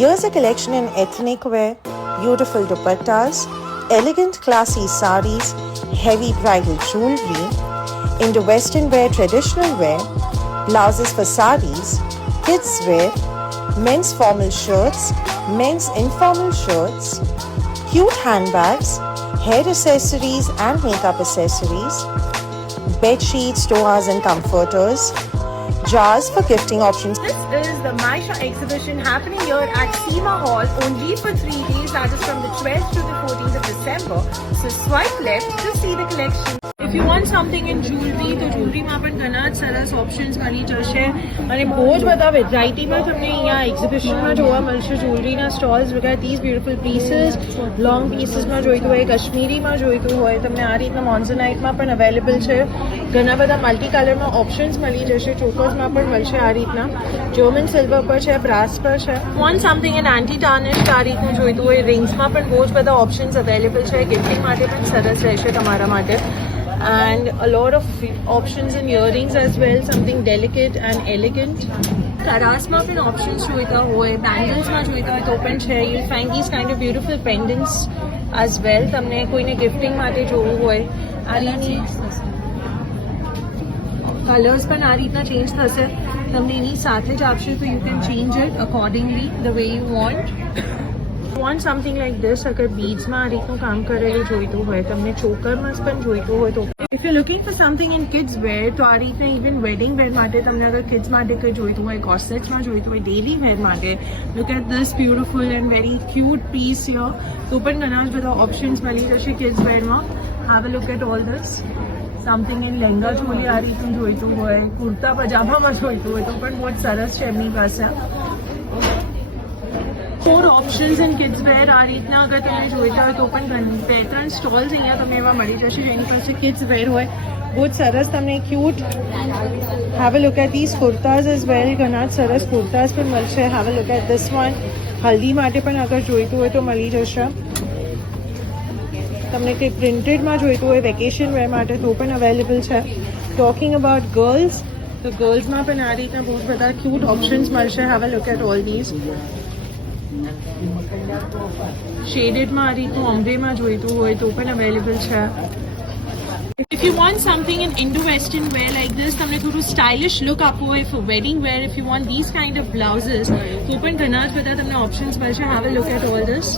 Here's a collection in ethnic wear, beautiful dupattas, elegant classy saris, heavy bridal jewelry, Indo-Western wear, traditional wear, blouses for saris, kids wear, men's formal shirts, men's informal shirts, cute handbags, hair accessories and makeup accessories, bed sheets, toas and comforters, jars for gifting options. This is the Maisha exhibition happening here at Seema Hall only for 3 days, that is from the 12th to the 14th of December. So swipe left to see the collection. If you want something in jewelry, તો જ્વેલરીમાં પણ ઘણા જ સરસ options મળી જશે અને બહુ જ બધા વેરાયટીમાં તમને અહીંયા એક્ઝિબિશનમાં જોવા મળશે જ્વેલરીના સ્ટોલ્સ વગેરે. ધીઝ બ્યુટીફુલ પીસીસ, લોંગ પીસીસમાં જોઈતું હોય, કાશ્મીરીમાં જોઈતું હોય, તમને આ રીતના મોન્ઝનાઇટમાં પણ અવેલેબલ છે. ઘણા બધા મલ્ટી કલરમાં ઓપ્શન્સ મળી જશે. ચોકર્સમાં પણ મળશે આ રીતના. જર્મન સિલ્વર પર છે, બ્રાસ પર છે. વોન્ટ સમથિંગ ઇન એન્ટી ટાર્નિશ આ રીતનું જોઈતું હોય. રિંગ્સમાં પણ બહુ જ બધા ઓપ્શન્સ અવેલેબલ છે. ગિફ્ટિંગ માટે પણ સરસ રહેશે તમારા માટે. And a lot of options in earrings as well, something delicate and elegant. Karasma પણ options જોઈતા હોય, banglesમાં જોઈતા હોય તો પણ છે. You'll find these kind of beautiful pendants as well. તમને કોઈને gifting માટે જોવું હોય આ રીતની કલર્સ પણ આ રીતના ચેન્જ થશે. તમને એની સાથે જ આપશે તો you can change it accordingly the way you want. Want something like this, અગર બીડ્સમાં આ રીતનું કામ કરેલું જોઈતું હોય, તમને ચોકરમાં પણ જોઈતું હોય તો. If you're looking for something in kids wear, તો આ રીતના ઇવન વેડિંગ વેર માટે તમને અગર કિડ્સ માટે કંઈ જોઈતું હોય, કોર્સેટ્સમાં જોઈતું હોય, ડેલી વેર માટે, look at this beautiful and very cute piece here. તો પણ ઘણા જ બધા ઓપ્શન્સ મળી જશે કિડ્સ વેરમાં. Have a look at all this. Something in lehenga choli આ રીતનું જોઈતું હોય, કુર્તા પજામામાં જોઈતું હોય તો પણ બહુ જ સરસ છે એમની પાસે. 4 ઓપ્શન્સ ઇન કિડ્સ વેર આ રીતના અગર તમે જોઈતા હોય તો પણ 2-3 સ્ટોલ્સ અહીંયા તમને એવા મળી જશે જેની પાસે કિડ્સ વેર હોય. બહુ જ સરસ તમને cute. Have a look at this kurtas as well. ઘણા જ સરસ કુર્તાઝ પણ મળશે. Have a look at this one. Haldi માટે પણ અગર જોઈતું હોય તો મળી જશે. તમને કંઈ પ્રિન્ટેડમાં જોઈતું હોય વેકેશન વેર માટે તો પણ અવેલેબલ છે. ટોકિંગ અબાઉટ ગર્લ્સ, તો ગર્લ્સમાં પણ આ રીતના બહુ જ બધા ક્યુટ ઓપ્શન્સ મળશે. Have a look at all these. શેડેડમાં આ રીતનું ઓમ્બ્રેમાં જોઈતું હોય તો પણ અવેલેબલ છે. If you want something in Indo-Western wear like this, તમને થોડું સ્ટાઇલિશ લુક આપવું હોય for wedding wear, if you want these kind of blouses, તો પણ ઘણા જ બધા તમને ઓપ્શન્સ મળશે. Have a look at all this.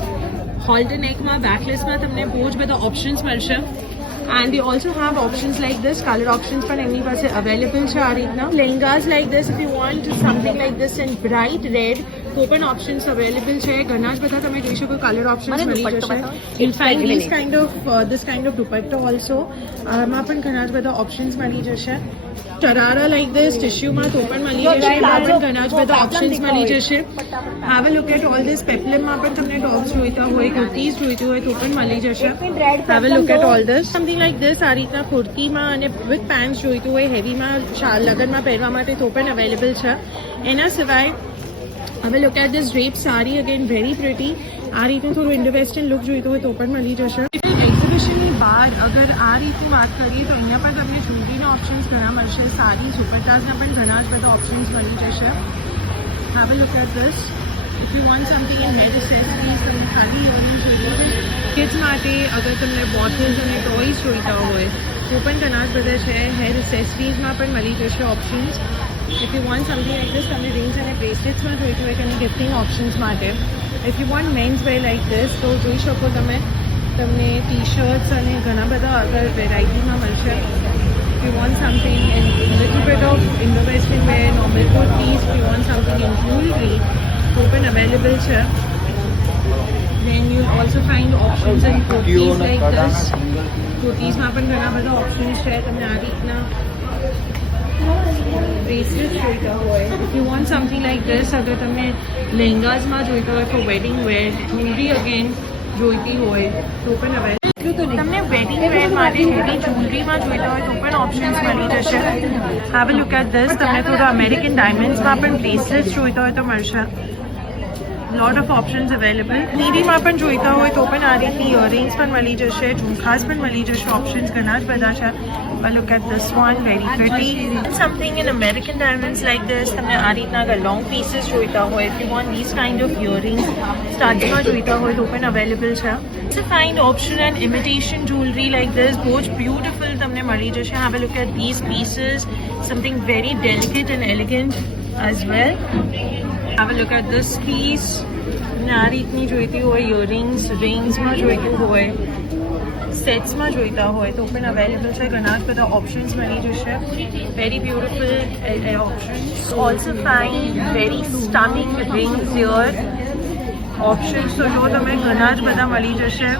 Halter neckમાં, backlessમાં તમને બહુ જ બધા ઓપ્શન્સ મળશે. And they also have options like this, color options પણ એમની પાસે available છે આ રીતના. Lehengas like this, if you want something like this in bright red, તો પણ options available છે. ઘણા જ બધા તમે જોઈ શકો કલર ઓપ્શન્સ મળી જશે. You'll find this kind of dupatta also. આમાં પણ ઘણા જ બધા ઓપ્શન્સ મળી જશે. શરારા like this, ટિશ્યુમાં તો પણ મળી જશે. એમાં પણ ઘણા જ બધા ઓપ્શન્સ મળી જશે. Have a look at all this. પેપ્લમમાં પણ તમને ટોપ્સ જોઈતા હોય, કુર્તીઝ જોઈતું હોય તો પણ મળી જશે. Have a look at all this. Something like this આ રીતના કુર્તીમાં અને વિથ પેન્ટ્સ જોઈતું હોય, હેવીમાં લગ્નમાં પહેરવા માટે તો પણ અવેલેબલ છે. એના સિવાય હવે look at this drape saree, again very pretty. આ રીતનું થોડું ઇન્ડો-વેસ્ટર્ન લુક જોઈતું હોય તો પણ મળી જશે. એક્ઝિબિશનની બહાર અગર આ રીતની વાત કરીએ તો અહીંયા પણ તમને જ્વેલરીના ઓપ્શન્સ ઘણા મળશે. સાડી, દુપટ્ટાસના પણ ઘણા જ બધા ઓપ્શન્સ મળી જશે. Have a look at this. If you want something in hair accessories, તમને ખાલી ઇયરિંગ્સ જોઈતું હોય, કિડ્સ માટે અગર તમને બોટલ્સ અને ટોયસ જોઈતા હોય તો પણ ઘણા જ બધા છે. હેર એસેસરીઝમાં પણ મળી જશે options. If you want something like this, તમને રિંગ્સ અને બ્રેસલેટ્સમાં જોઈતું હોય અને ગિફ્ટિંગ ઓપ્શન્સ માટે. If you want men's wear like this, તો જોઈ શકો તમે. તમને ટી શર્ટ્સ અને ઘણા બધા અગર વેરાયટીમાં મળશે. If you want something in little bit of Indo-Western wear, normal kurtis, if you want something in jewelry, તો પણ અવેલેબલ છે. Then you'll also find options in kurtis like this. kurtisમાં પણ ઘણા બધા ઓપ્શન્સ છે. તમને આ રીતના bracelets જોઈતા હોય. If you want something like this, અગર તમને લહેંગાસમાં જોઈતા હોય for wedding wear, jewelry again જોઈતી હોય તો પણ અવેલેબલ. તમને વેડિંગ વેર માટે હેવી જ્વેલરીમાં જોઈતા હોય તો પણ ઓપ્શન્સ મળી જશે. Have a look at this. તમને થોડા અમેરિકન ડાયમંડ્સમાં પણ બ્રેસલેટ્સ જોઈતા હોય તો મળશે. Lot of options available. નીડીમાં પણ જોઈતા હોય તો પણ આ રીતની ઇયરિંગ્સ પણ મળી જશે, ઝુમખાસ પણ મળી જશે. ઓપ્શન્સ ઘણા જ બધા છે. But look at this one, very pretty. Something in American diamonds like this. તમને આ રીતના અગર લોંગ પીસીસ જોઈતા હોય, if you want these kind of earrings, સ્ટાર્ટિંગમાં જોઈતા હોય તો પણ અવેલેબલ છે. It's a fine option and imitation jewelry like this. બહુ જ beautiful તમને મળી જશે. Have a look at these pieces. Something very delicate and elegant as well. Have a look at this piece. તમને આ રીતની જોઈતી હોય ઇયરિંગ્સ, રિંગ્સમાં જોઈતું હોય, સેટ્સમાં જોઈતા હોય તો પણ અવેલેબલ છે. ઘણા જ બધા ઓપ્શન્સ મળી જશે. Very beautiful options. Also fine very stunning rings here. Options તો જો તમે ઘણા જ બધા મળી જશે.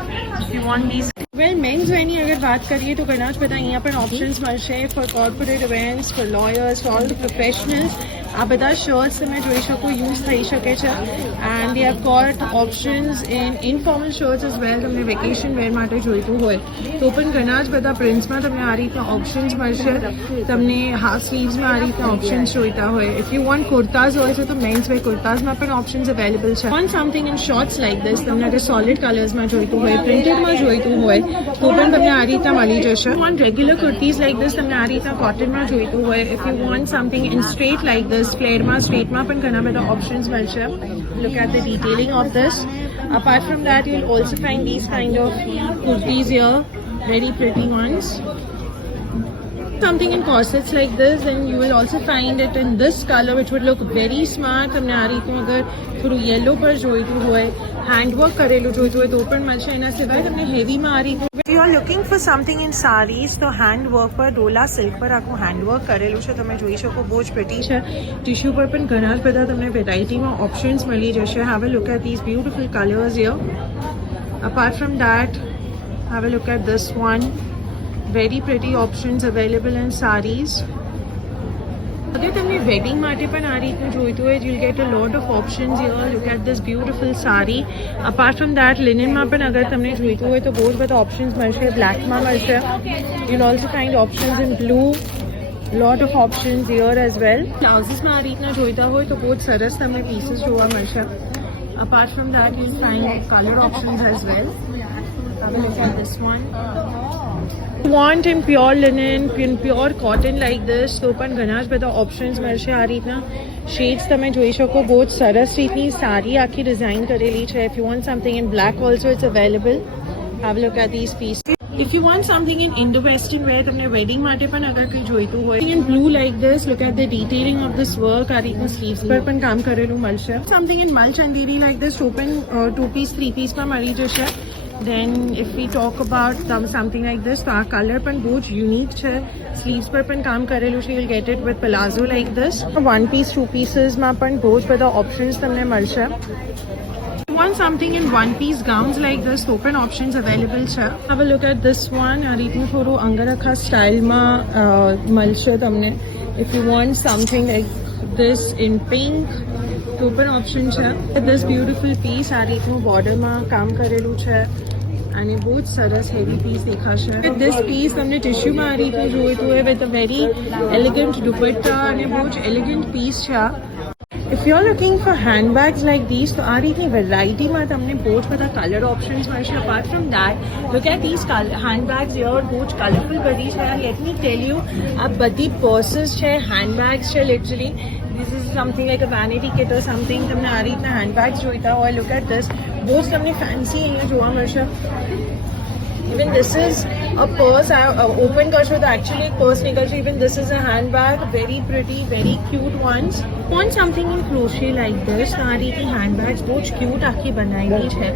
If you want this well men's વેરની અગર વાત કરીએ તો ઘણા જ બધા અહીંયા પણ ઓપ્શન્સ મળશે for corporate events, for lawyers, for all the professionals. આ બધા શર્ટ્સ તમે જોઈ શકો યુઝ થઈ શકે છે. And they have got options in informal shirts as well. તમને વેકેશન વેર માટે જોઈતું હોય તો પણ ઘણા જ બધા પ્રિન્ટ્સમાં તમને આ રીતના ઓપ્શન્સ મળશે. તમને હાફ સ્લીવ્સમાં આ રીતના ઓપ્શન્સ જોઈતા હોય. ઇફ યુ વોન્ટ કુર્તાઝ હોય તો મેન્સ વેર કુર્તાઝમાં પણ ઓપ્શન્સ અવેલેબલ છે. Want something in shorts like this. તમને અગર સોલિડ કલર્સમાં જોઈતું હોય, પ્રિન્ટેડમાં જોઈતું હોય તો પણ તમને આ રીતના મળી જશે. Want regular kurtis like this. તમને આ રીતના કોટનમાં જોઈતું હોય. If you want something in straight like this, ફ્લેરમાં સ્ટ્રેટમાં પણ ઘણા બધા ઓપ્શન્સ મળશે. Look at the detailing of this. Apart from that, you'll also find these kind of kurtis here, very pretty ones. Something in corsets like this, then you will also find it in this color, which would look very smart. તમને આ રીતનું અગર થોડું yellow પર જોઈતું હોય, handwork કરેલું જોઈતું હોય તો પણ મળશે. એના સિવાય તમને હેવીમાં આ રીતનું. If you are looking for something in sarees તો હેન્ડવર્ક પર ડોલા સિલ્ક પર આખું હેન્ડવર્ક કરેલું છે. તમે જોઈ શકો બહુ જ પ્રિટી છે. ટિશ્યુ પર પણ ઘણા જ બધા તમને વેરાયટીમાં ઓપ્શન્સ મળી જશે. Have a look at these beautiful colors here. Apart from that, have a look at this one. Very pretty options available in sarees. અગર તમને વેડિંગ માટે પણ આ રીતનું જોઈતું હોય, you'll get a lot of options here. Look at this beautiful saree. Apart from that, લિનનમાં પણ અગર તમને જોઈતું હોય તો બહુ જ બધા ઓપ્શન્સ મળશે. બ્લેકમાં મળશે. You'll also find options in blue. Lot of options here as well. બ્લાઉઝીસમાં આ રીતના જોઈતા હોય તો બહુ જ સરસ તમને પીસીસ જોવા મળશે. Apart from that, you'll find color options as well. Have a look at this one. Want in pure linen, in pure cotton like this તો પણ ઘણા જ બધા ઓપ્શન્સ મળશે. આ રીતના શેડ્સ તમે જોઈ શકો. બહુ જ સરસ રીતની સારી આખી ડિઝાઇન કરેલી છે. If you want something in black also, it's available. Have a look at these pieces. If you want something in Indo-Western wear, તમને વેડિંગ માટે પણ અગર કંઈ જોઈતું હોય, in blue like this, look at the detailing of this work. આ રીતનું sleeves પર પણ કામ કરેલું મળશે. Something in Malchandiri like this તો પણ 2 piece 3 piece માં મળી જશે. Then if we talk about something like this, તો આ કલર પણ બહુ જ યુનિક છે. સ્લીવ્સ પર પણ કામ કરેલું છે. You'll get it with palazzo like this. 1 piece 2 piecesમાં પણ બહુ જ બધા ઓપ્શન્સ તમને મળશે. If you want something in 1 piece gowns like this તો પણ ઓપ્શન્સ અવેલેબલ છે. Have a look at this one. આ રીતનું થોડું અંગરખા સ્ટાઇલમાં મળશે તમને. If you want something like this in pink તો પણ ઓપ્શન છે. This beautiful piece આ રીતનું બોર્ડરમાં કામ કરેલું છે અને બહુ જ સરસ હેવી પીસ દેખાશે. With this piece તમને ટિશ્યુમાં આ રીતનું જોઈતું હોય with a very elegant dupatta અને બહુ જ elegant piece છે. If you are looking for handbags like these તો આ રીતની વેરાયટીમાં તમને બહુ જ બધા કલર ઓપ્શન્સ મળશે. Apart from that, look at these handbags here. બહુ જ કલરફુલ બધી છે. Let me tell you, આ બધી પર્સીસ છે, handbags છે literally. This is something like a vanity kit or something. તમને આ રીતના handbags જોઈતા હોય, look at this. બહુ જ તમને ફેન્સી અહીંયા જોવા મળશે. Even this is a purse. I open કરશો તો actually એક purse નીકળશે. Even this is a handbag. Very pretty, very cute ones. Want something in crochet like this? આ રીતની handbags બહુ જ cute આખી બનાવેલી છે.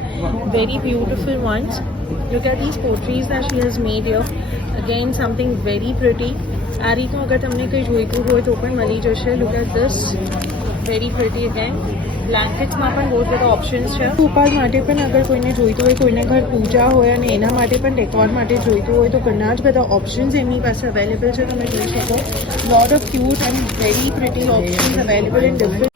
Very beautiful ones. Look at these potteries that she has made here. Again, something very pretty. આ રીતનું અગર તમને કંઈ જોઈતું હોય તો પણ મળી જશે. Look at this. Very pretty again. બ્લેન્કેટ્સમાં પણ બહુ બધા ઓપ્શન્સ છે. ઉપાડ માટે પણ અગર કોઈને જોઈતું હોય, કોઈને ઘર પૂજા હોય અને એના માટે પણ ડેકોર માટે જોઈતું હોય તો ઘણા જ બધા ઓપ્શન્સ એમની પાસે અવેલેબલ છે. તમે જોઈ શકો. Lot of cute and very pretty options available in different